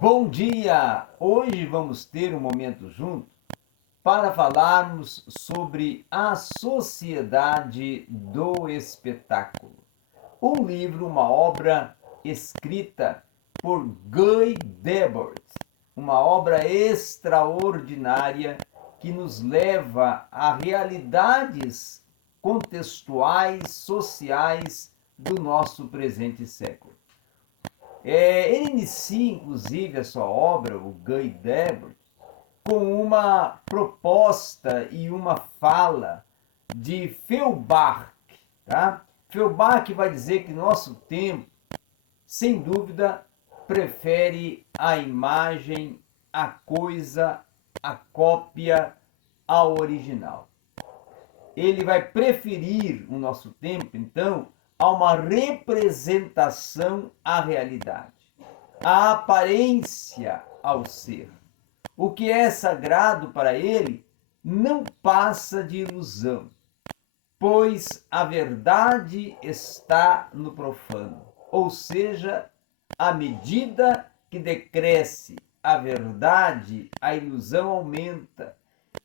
Bom dia! Hoje vamos ter um momento juntos para falarmos sobre a Sociedade do Espetáculo. Um livro, uma obra escrita por Guy Debord, uma obra extraordinária que nos leva a realidades contextuais, sociais do nosso presente século. Ele inicia, inclusive, a sua obra, o Guy Debord, com uma proposta e uma fala de Feuerbach. Tá? Feuerbach vai dizer que nosso tempo, sem dúvida, prefere a imagem, a coisa, a cópia ao original. Ele vai preferir o nosso tempo, então, a uma representação à realidade, a aparência ao ser. O que é sagrado para ele não passa de ilusão, pois a verdade está no profano. Ou seja, à medida que decresce a verdade, a ilusão aumenta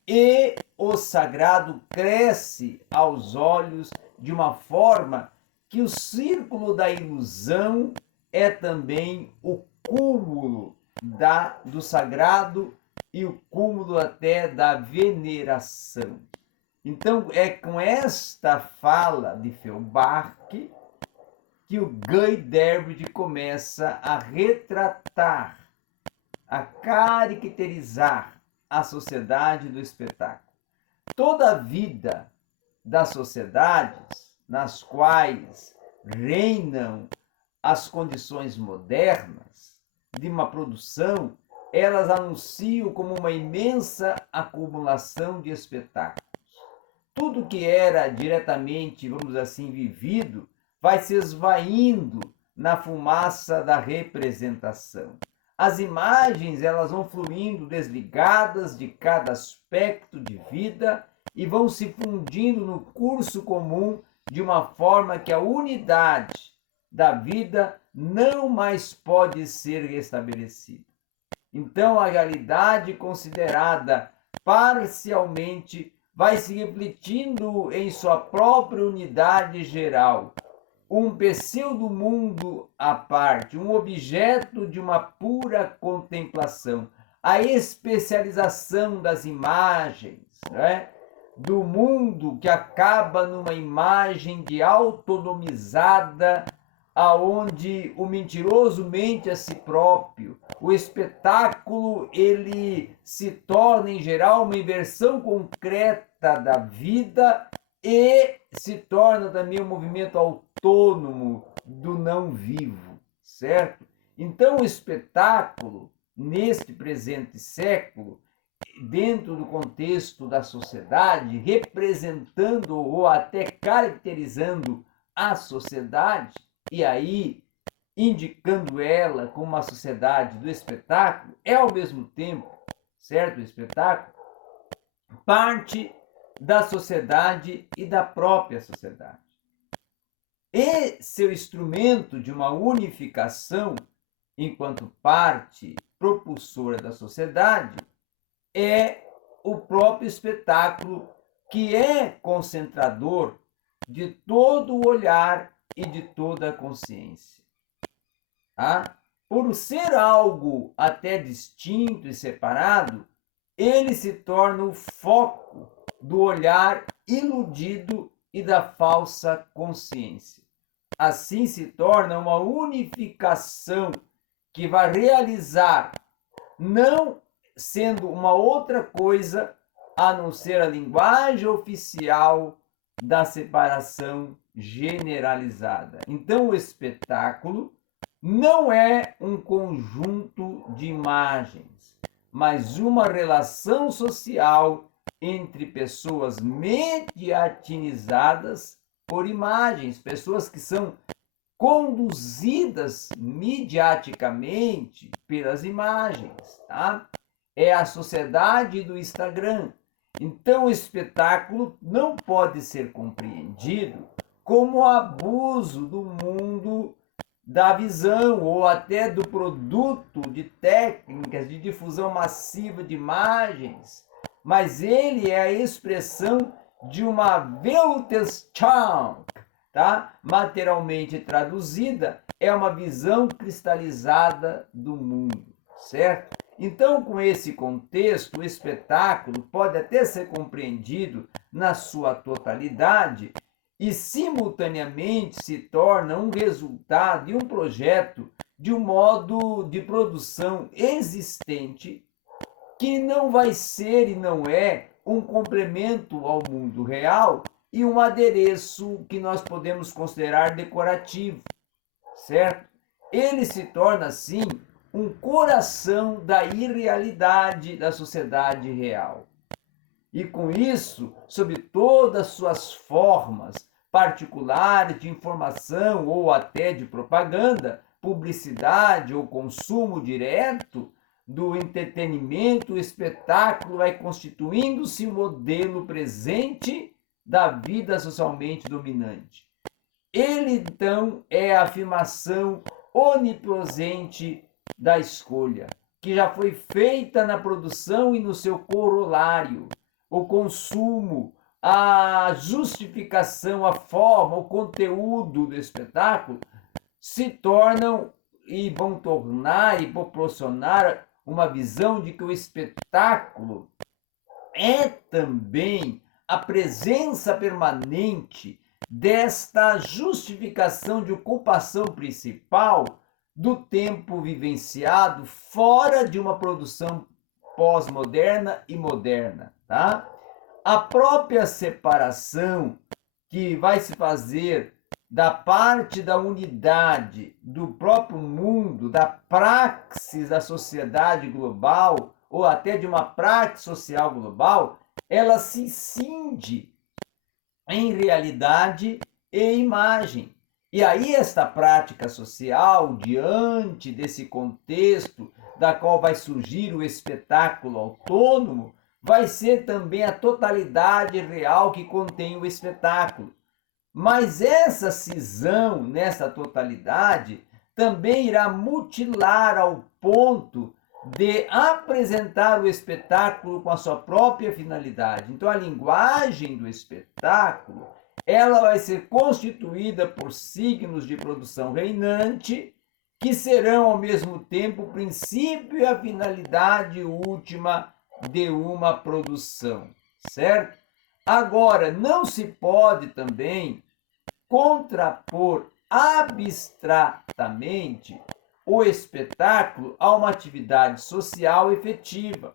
e o sagrado cresce aos olhos de uma forma que o círculo da ilusão é também o cúmulo do sagrado e o cúmulo até da veneração. Então, é com esta fala de Feuerbach que o Guy Debord começa a retratar, a caracterizar a sociedade do espetáculo. Toda a vida das sociedades nas quais reinam as condições modernas de uma produção, elas anunciam como uma imensa acumulação de espetáculos. Tudo que era diretamente, vamos dizer assim, vivido, vai se esvaindo na fumaça da representação. As imagens, elas vão fluindo desligadas de cada aspecto de vida e vão se fundindo no curso comum de uma forma que a unidade da vida não mais pode ser restabelecida. Então, a realidade considerada parcialmente vai se refletindo em sua própria unidade geral. Um pseudo-mundo à parte, um objeto de uma pura contemplação. A especialização das imagens, né? Do mundo que acaba numa imagem de autonomizada, aonde o mentiroso mente a si próprio. O espetáculo, ele se torna, em geral, uma inversão concreta da vida e se torna também um movimento autônomo do não vivo, certo? Então, o espetáculo, neste presente século, dentro do contexto da sociedade, representando ou até caracterizando a sociedade, e aí indicando ela como uma sociedade do espetáculo, é ao mesmo tempo, certo? O espetáculo parte da sociedade e da própria sociedade. E seu instrumento de uma unificação, enquanto parte propulsora da sociedade, é o próprio espetáculo, que é concentrador de todo o olhar e de toda a consciência. Tá? Por ser algo até distinto e separado, ele se torna o foco do olhar iludido e da falsa consciência. Assim se torna uma unificação que vai realizar, não sendo uma outra coisa a não ser a linguagem oficial da separação generalizada. Então, o espetáculo não é um conjunto de imagens, mas uma relação social entre pessoas mediatinizadas por imagens, pessoas que são conduzidas mediaticamente pelas imagens, tá? É a sociedade do Instagram. Então, o espetáculo não pode ser compreendido como abuso do mundo da visão ou até do produto de técnicas de difusão massiva de imagens, mas ele é a expressão de uma Weltanschauung, tá? Materialmente traduzida, é uma visão cristalizada do mundo, certo? Então, com esse contexto, o espetáculo pode até ser compreendido na sua totalidade e, simultaneamente, se torna um resultado de um projeto de um modo de produção existente que não vai ser e não é um complemento ao mundo real e um adereço que nós podemos considerar decorativo, certo? Ele se torna, assim, um coração da irrealidade da sociedade real. E com isso, sob todas as suas formas particulares de informação ou até de propaganda, publicidade ou consumo direto do entretenimento, o espetáculo vai constituindo-se um modelo presente da vida socialmente dominante. Ele, então, é a afirmação onipresente da escolha, que já foi feita na produção e no seu corolário, o consumo, a justificação, a forma, o conteúdo do espetáculo se tornam e vão tornar e proporcionar uma visão de que o espetáculo é também a presença permanente desta justificação de ocupação principal do tempo vivenciado fora de uma produção pós-moderna e moderna, tá? A própria separação que vai se fazer da parte da unidade do próprio mundo, da praxis da sociedade global, ou até de uma praxis social global, ela se cinge em realidade e imagem. E aí esta prática social, diante desse contexto da qual vai surgir o espetáculo autônomo, vai ser também a totalidade real que contém o espetáculo. Mas essa cisão nessa totalidade também irá mutilar ao ponto de apresentar o espetáculo com a sua própria finalidade. Então, a linguagem do espetáculo, ela vai ser constituída por signos de produção reinante, que serão, ao mesmo tempo, o princípio e a finalidade última de uma produção, certo? Agora, não se pode também contrapor abstratamente o espetáculo a uma atividade social efetiva.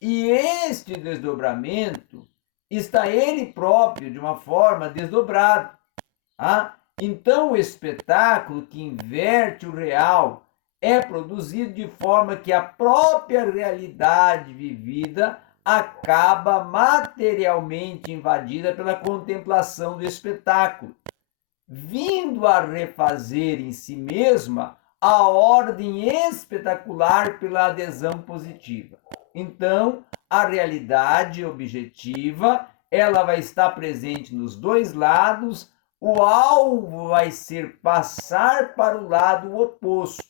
E este desdobramento está ele próprio de uma forma desdobrado. Ah? Então, o espetáculo que inverte o real é produzido de forma que a própria realidade vivida acaba materialmente invadida pela contemplação do espetáculo, vindo a refazer em si mesma a ordem espetacular pela adesão positiva. Então, a realidade objetiva, ela vai estar presente nos dois lados, o alvo vai ser passar para o lado oposto.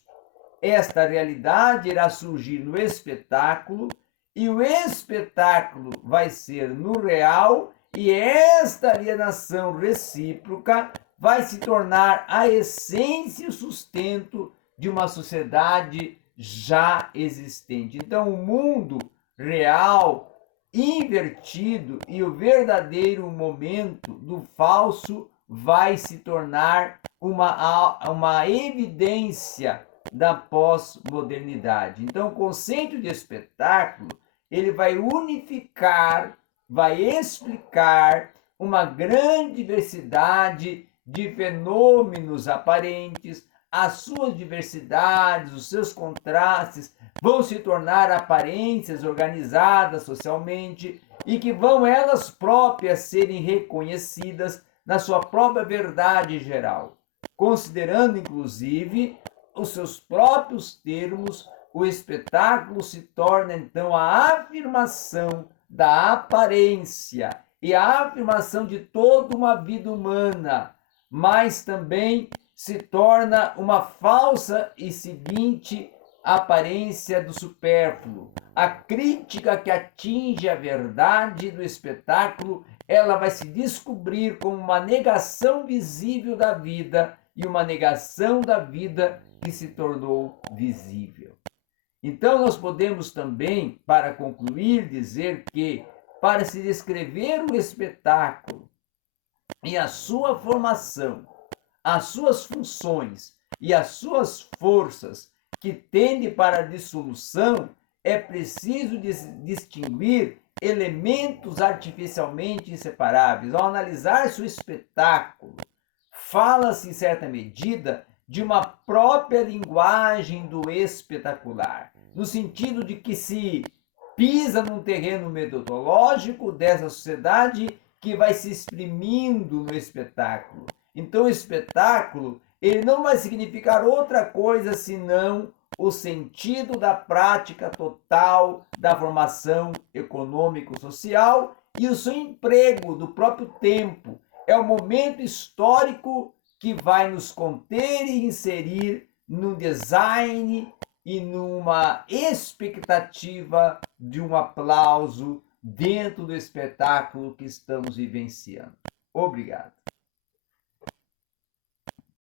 Esta realidade irá surgir no espetáculo e o espetáculo vai ser no real e esta alienação recíproca vai se tornar a essência e o sustento de uma sociedade já existente. Então, o mundo real, invertido e o verdadeiro momento do falso vai se tornar uma evidência da pós-modernidade. Então, o conceito de espetáculo, ele vai unificar, vai explicar uma grande diversidade de fenômenos aparentes, as suas diversidades, os seus contrastes vão se tornar aparências organizadas socialmente e que vão elas próprias serem reconhecidas na sua própria verdade geral, considerando inclusive os seus próprios termos. O espetáculo se torna então a afirmação da aparência e a afirmação de toda uma vida humana, mas também se torna uma falsa e seguinte aparência do supérfluo. A crítica que atinge a verdade do espetáculo, ela vai se descobrir como uma negação visível da vida e uma negação da vida que se tornou visível. Então, nós podemos também, para concluir, dizer que, para se descrever o espetáculo e a sua formação, as suas funções e as suas forças que tendem para a dissolução, é preciso distinguir elementos artificialmente inseparáveis. Ao analisar seu espetáculo, fala-se, em certa medida, de uma própria linguagem do espetacular, no sentido de que se pisa num terreno metodológico dessa sociedade que vai se exprimindo no espetáculo. Então, o espetáculo, ele não vai significar outra coisa senão o sentido da prática total da formação econômico-social e o seu emprego do próprio tempo. É o momento histórico que vai nos conter e inserir no design e numa expectativa de um aplauso dentro do espetáculo que estamos vivenciando. Obrigado.